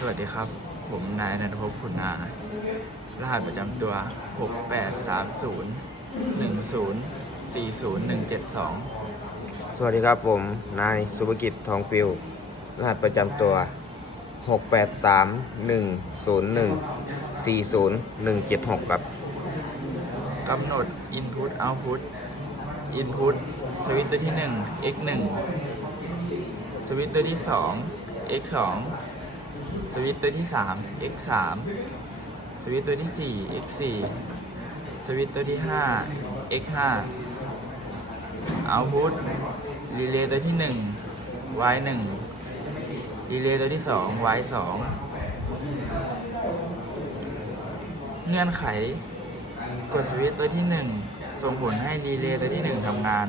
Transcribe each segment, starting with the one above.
สวัสดีครับ ผมนายนันทภพคุณอารหัสประจำตัว 6830 10 40 172สวัสดีครับผม นายสุภกิจทองปิว รหัสประจำตัว 683 101 40 176 ครับกำหนด Input Output Input สวิตช์ตัวที่ 1 x 1สวิตช์ตัวที่ 2 x 2ส วิตตัวที่ 3 x 3สวิตตัวที่ 4 x 4สวิตตัวที่ 5 x 5 Output รีเลย์ตัวที่ 1 y 1รีเลย์ตัวที่ 2 y 2เงื่อนไขกดสวิตตัวที่ 1 ส่งผลให้ดีเลย์ตัวที่ 1ทำงาน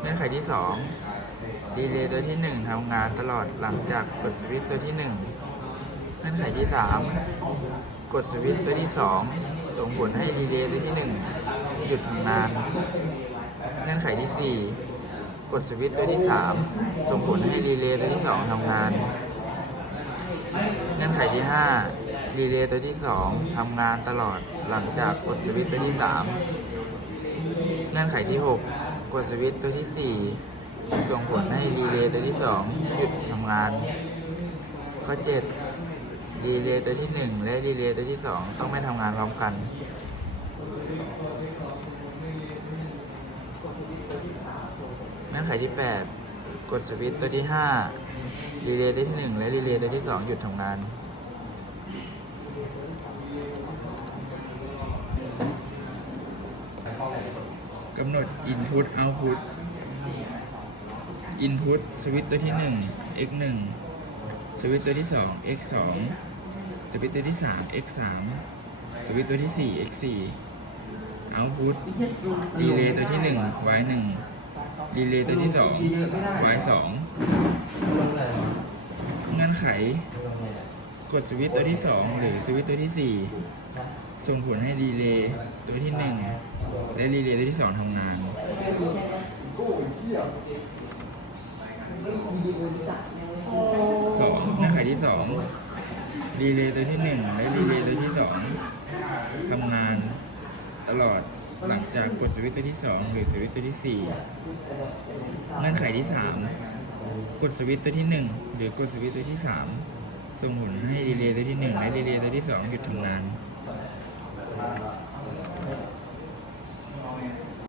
เงื่อนไขที่ 2 ดีเลย์ตัวที่ 1ทำงานตลอดหลังจากกดสวิตช์ตัวที่ 1 เงื่อนไขที่ 3 กดสวิตช์ตัวที่ 2 ส่งผลให้ดีเลย์ตัวที่ 1 หยุดทำงาน เงื่อนไขที่ 4 กดสวิตช์ตัวที่ 3 ส่งผลให้ดีเลย์ตัวที่ 2ทำงาน เงื่อนไขที่5รีเลย์ตัวที่ 2ทำงานตลอดหลังจากกดสวิตช์ตัวที่ 3 เงื่อนไขที่ 6 กดสวิตช์ตัวที่4ส่ ผลให้รีเลย์ตัวที่2หยุดทำงาน ข้อ7รีเลย์ตัวที่1และรีเลย์ตัวที่2ต้องไม่ทำงานพร้อมกันเงื่อนไขที่ 8 กดสวิตช์ตัวที่ 5 รีเลย์ตัวที่ 1 และรีเลย์ตัวที่ 2 หยุดทำงาน กำหนด Input Output Input สวิตตัวที่ 1 x 1สวิตตัวที่ 2 x 2สวิตตัวที่ 3 x 3สวิตตัวที่ 4 x 4 Output รีเลย์ตัวที่ 1 y 1รีเลย์ตัวที่ 2 y 2เงื่อนไข กดสวิตตัวที่ 2 หรือสวิตตัวที่ 4 ส่งผลให้รีเลย์ตัวที่ 1 และรีเลย์ตัวที่ 2ทำงาน สองเงื่ไขที่สองรีเลย์ตัวที่หนึ่งและรีเลย์ตัวที่สองทำงานตลอดหลังจากกดสวิตช์ตัวที่สองหรือสวิตช์ตัวที่สี่เงื่อนไขที่สามกดสวิตช์ตัวที่หนึ่งหรือกดสวิตช์ตัวที่สามส่งผลให้รีเลย์ตัวที่หนึ่งและรีเลย์ตัวที่สองหยุดทำงาน